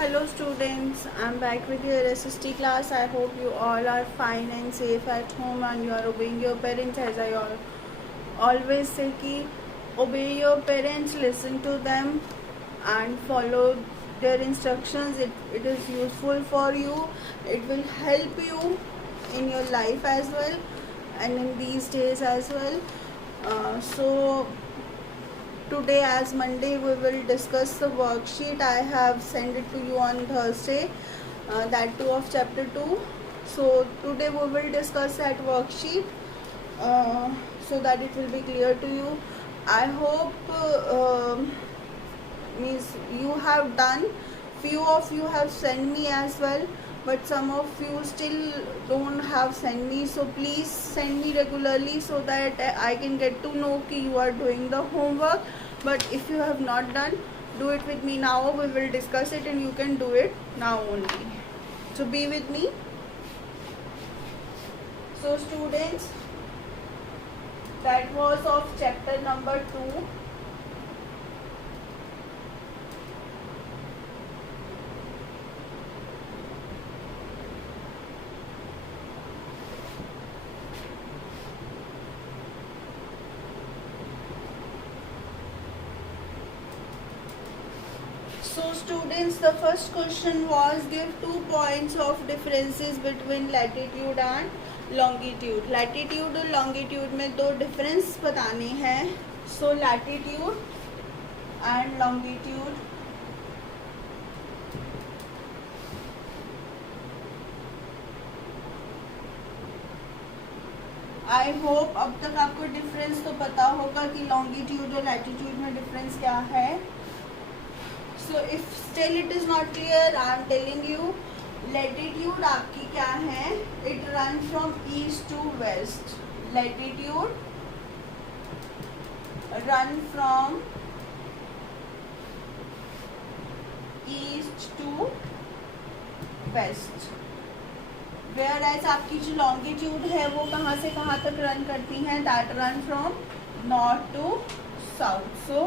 Hello students, I'm back with your SST class. I hope you all are fine and safe at home and you are obeying your parents, as I always say ki obey your parents, listen to them and follow their instructions. It is useful for you. It will help you in your life as well and in these days as well. So today, as Monday, we will discuss the worksheet. I have sent it to you on Thursday, that too of chapter 2. So today we will discuss that worksheet so that it will be clear to you. I hope means you have done. Few of you have sent me as well, but some of you still don't have sent me, so please send me regularly so that I can get to know कि you are doing the homework. But if you have not done, do it with me now. We will discuss it and you can do it now only. So be with me. So students, that was of chapter number 2. So students, the first question was give 2 points of differences between latitude and longitude. Latitude और longitude में 2 difference बताने हैं. So latitude and longitude. I hope अब तक आपको difference तो पता होगा कि लॉन्गिट्यूड और लैटिट्यूड में डिफरेंस क्या है. So if still it is not clear, I am telling you, latitude आपकी क्या है? It runs from east to west. Latitude run from east to west. Whereas आपकी जो longitude है वो कहाँ से कहाँ तक रन करती हैं? That run from north to south. So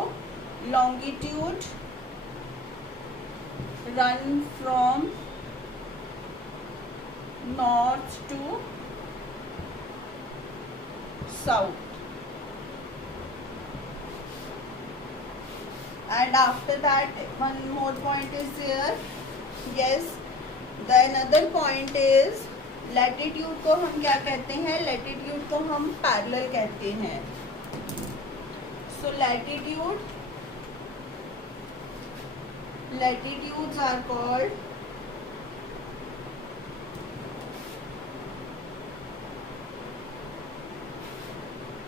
longitude run from north to south, and after that one more point is there. Yes, the another point is latitude को हम क्या कहते हैं? latitude को हम parallel कहते हैं. So latitudes are called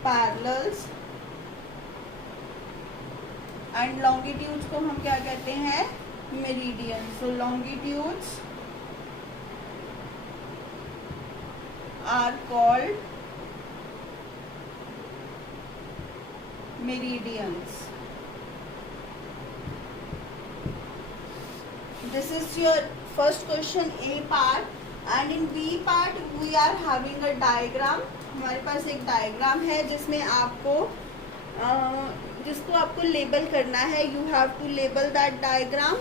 parallels and longitudes को हम क्या कहते हैं? Meridian. So longitudes are called meridians. This is your first question A part, and in B part we are having a diagram. हमारे पास एक डायग्राम है जिसमें जिसको आपको लेबल करना है. You have to label that diagram,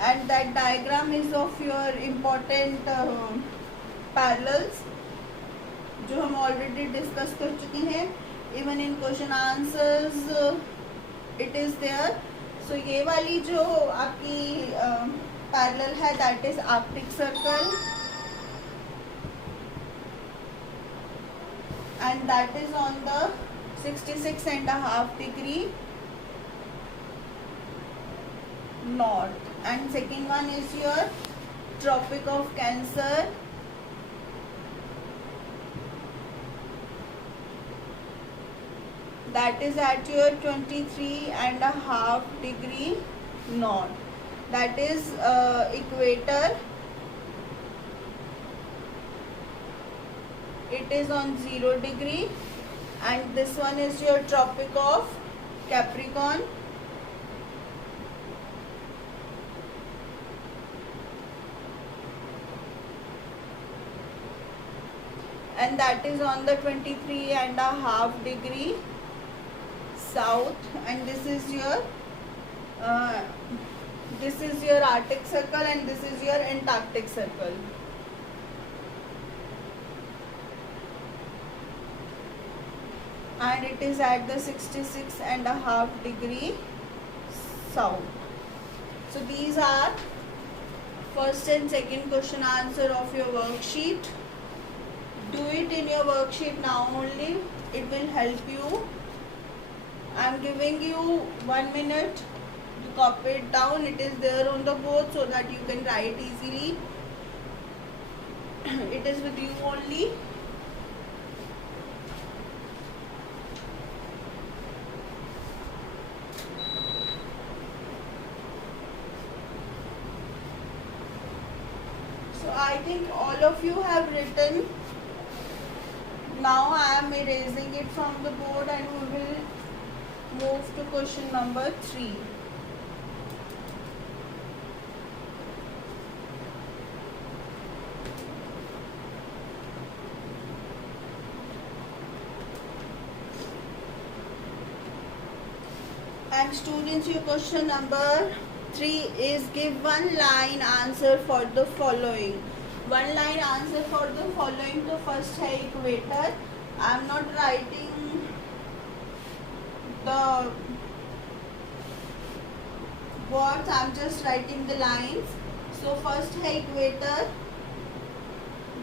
and that diagram is of your important parallels जो हम ऑलरेडी डिस्कस कर चुके हैं. Even in question answers it is there. So ये वाली जो आपकी पैरेलल है, that is Arctic circle, and that is on the 66.5 degree north. And second one is your Tropic of Cancer, that is at your 23.5 degree north. That is equator. It is on 0 degree, and this one is your Tropic of Capricorn, and that is on the 23.5 degree south, and this is your This is your Arctic Circle and this is your Antarctic Circle. And it is at the 66.5 degree south. So these are first and second question answer of your worksheet. Do it in your worksheet now only. It will help you. I am giving you 1 minute to copy it down. It is there on the board so that you can write easily. It is with you only. So I think all of you have written. Now I am erasing it from the board and we will move to question number 3. And students, your question number 3 is give one line answer for the following. One line answer for the following. तो first है equator. I am not writing the words, I am just writing the lines. So first है equator.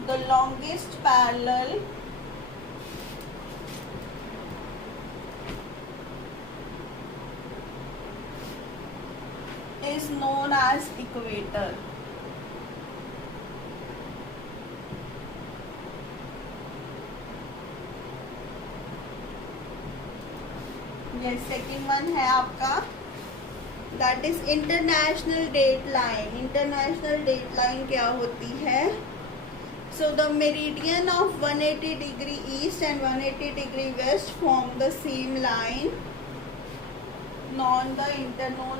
The longest parallel is known as equator. Yes, second one है आपका that is international date line. International date line क्या होती है? So the meridian of 180 degree east and 180 degree west form the same line, known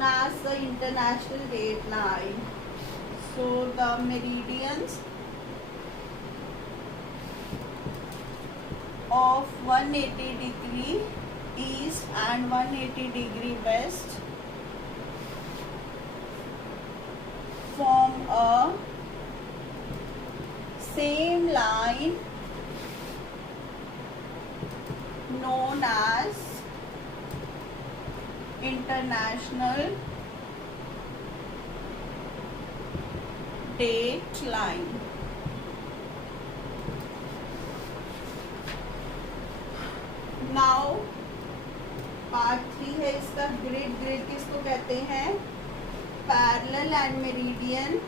as the international date line. So the meridians of 180 degree east and 180 degree west form a same line known as international date line. Now part 3 है इसका grid. Grid किसको कहते हैं? Parallel and meridian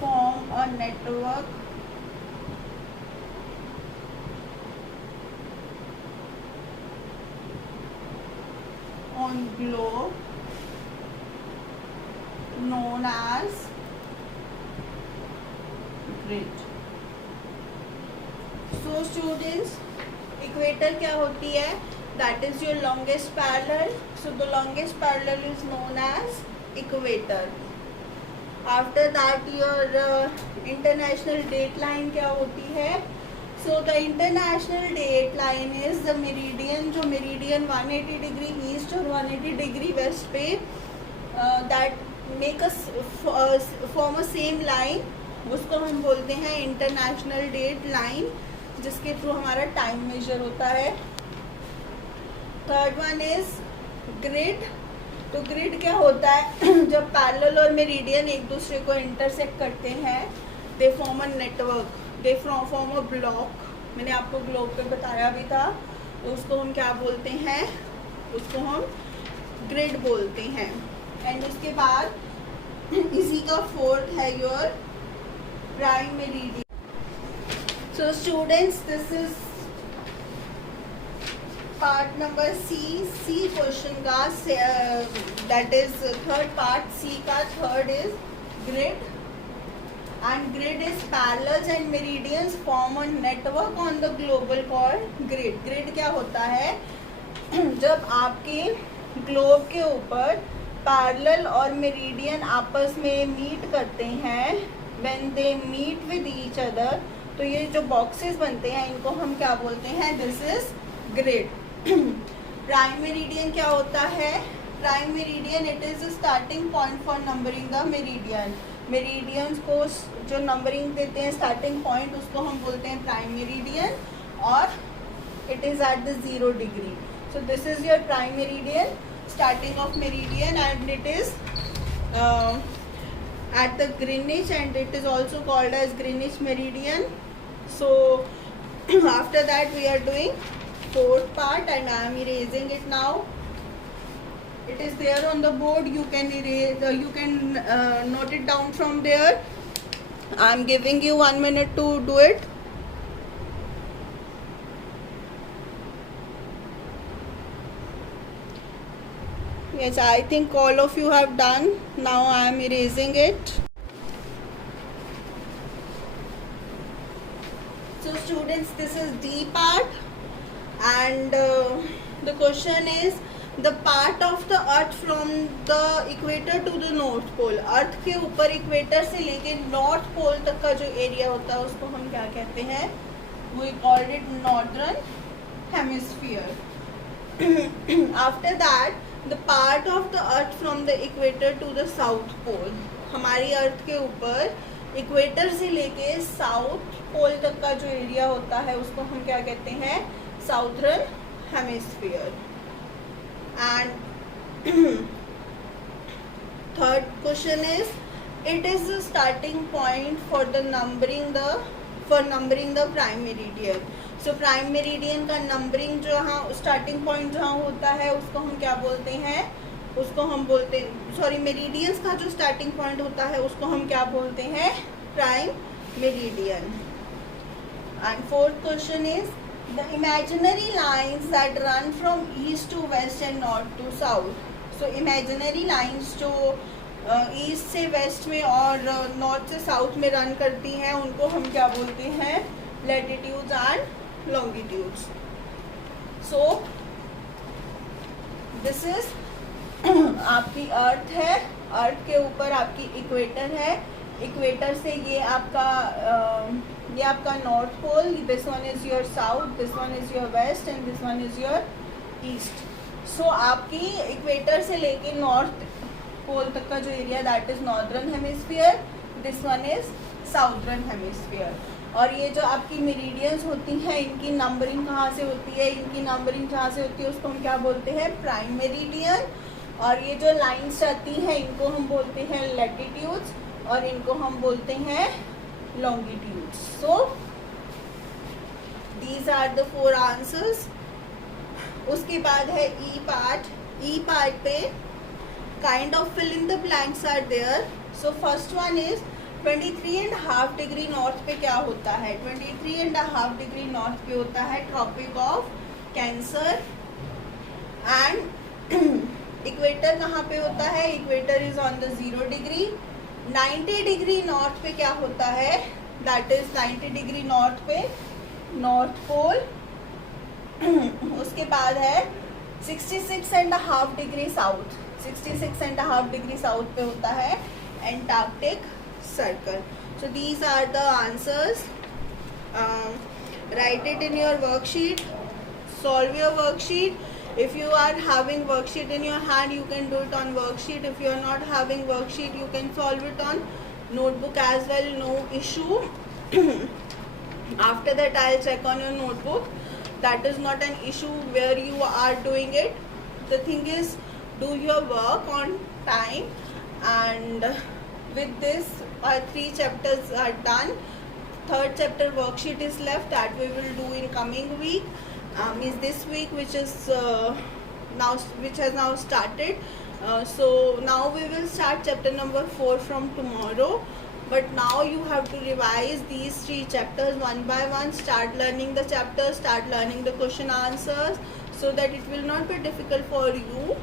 form a network on globe known as grid. So students, equator क्या होती है? That is your longest parallel. So the longest parallel is known as equator. After that your international date line क्या होती है? So the international date line is the meridian, जो meridian 180 degree east और 180 degree west पे that make us form a same line, उसको हम बोलते हैं इंटरनेशनल डेट लाइन, जिसके थ्रू हमारा टाइम मेजर होता है. Third one is grid. तो ग्रिड क्या होता है? जब पैरेलल और मेरिडियन एक दूसरे को इंटरसेक्ट करते हैं, they form a network, they form a block. मैंने आपको ग्लोब पे बताया भी था. तो उसको हम क्या बोलते हैं? उसको हम ग्रिड बोलते हैं. एंड उसके बाद इसी का फोर्थ है your prime meridian. So students, this is part number C question का. That is third part. C का third is grid. And grid is parallels and meridians form a network on the global called grid. Grid क्या होता है? जब आपके globe के ऊपर parallel और मेरिडियन आपस में मीट करते हैं, when they meet with each other, तो ये जो बॉक्सेस बनते हैं इनको हम क्या बोलते हैं, this is grid. Prime meridian क्या होता है, prime meridian it is starting point for numbering the meridian. Meridians को जो नंबरिंग देते हैं स्टार्टिंग पॉइंट, उसको हम बोलते हैं प्राइम मेरिडियन, और it is at the 0 degree. So this is your prime meridian, starting of meridian, and it is at the Greenwich, and it is also called as Greenwich meridian. So after that we are doing fourth part, and I am erasing it now. It is there on the board, you can erase, you can note it down from there. I am giving you 1 minute to do it. Yes, I think all of you have done. Now I am erasing it. So students, this is D part, and the question is the part of the earth from the equator to the north pole. अर्थ के ऊपर equator से लेके north pole तक का जो area होता है उसको हम क्या कहते हैं, we called it northern hemisphere. After that the part of the earth from the equator to the south pole. हमारी अर्थ के ऊपर इक्वेटर से लेके साउथ पोल तक का जो एरिया होता है उसको हम क्या कहते हैं, southern hemisphere. And third question is it is the starting point for numbering the prime meridian. So prime meridian का नंबरिंग जो हाँ स्टार्टिंग पॉइंट जहाँ होता है उसको हम क्या बोलते हैं, उसको हम बोलते हैं, सॉरी, मेरिडियंस का जो स्टार्टिंग पॉइंट होता है उसको हम क्या बोलते हैं, prime meridian. And fourth question is the imaginary lines that run from east to west and north to south. So imaginary lines जो ईस्ट से वेस्ट में और नॉर्थ से साउथ में रन करती हैं उनको हम क्या बोलते हैं, latitudes and longitudes. So this is आपकी अर्थ है, अर्थ के ऊपर आपकी इक्वेटर है, इक्वेटर से ये आपका north pole, this one is your south, this one is your west and this one is your east. So आपकी इक्वेटर से लेके नॉर्थ पोल तक का जो area that is northern hemisphere, this one is southern hemisphere. और ये जो आपकी मेरिडियंस होती हैं इनकी नंबरिंग कहाँ से होती है, इनकी नंबरिंग जहाँ से होती है उसको हम क्या बोलते हैं, प्राइम मेरिडियन। और ये जो लाइंस आती हैं इनको हम बोलते हैं लैटिट्यूड्स, और इनको हम बोलते हैं longitudes. So these are the 4 answers. उसके बाद है ई पार्ट। ई पार्ट पे kind of fill in the blanks are there. So first one is 23.5 degree north पे क्या होता है, 23.5 डिग्री नॉर्थ पे होता है tropic of cancer. And equator कहाँ पे होता है, equator is on the 0 degree. 90 degree north पे क्या होता है, दैट इज 90 डिग्री नॉर्थ पे नॉर्थ पोल। उसके बाद है 66.5 डिग्री साउथ, 66.5 डिग्री साउथ पे होता है Antarctic circle. So these are the answers. Write it in your worksheet, solve your worksheet. If you are having worksheet in your hand, you can do it on worksheet. If you are not having worksheet, you can solve it on notebook as well, no issue. After that I'll check on your notebook. That is not an issue where you are doing it. The thing is, do your work on time, and with this 3 chapters are done. Third chapter worksheet is left, that we will do in coming week. Is this week which has now started. So now we will start chapter number 4 from tomorrow. But now you have to revise these 3 chapters one by one. Start learning the chapters, start learning the question answers, so that it will not be difficult for you.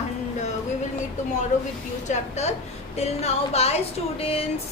And we will meet tomorrow with new chapter. Till now, bye students.